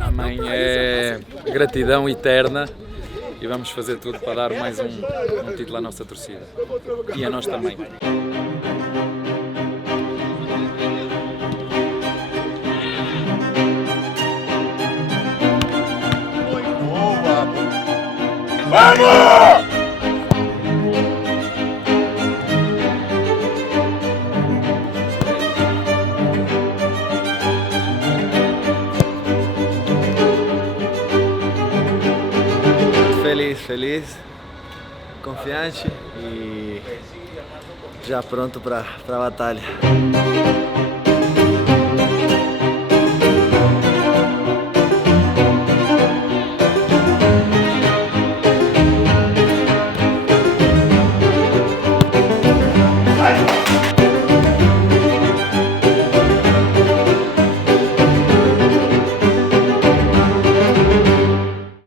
Amém. É gratidão eterna e vamos fazer tudo para dar mais um título à nossa torcida e a nós também. Vamos! Feliz, confiante e já pronto para a batalha.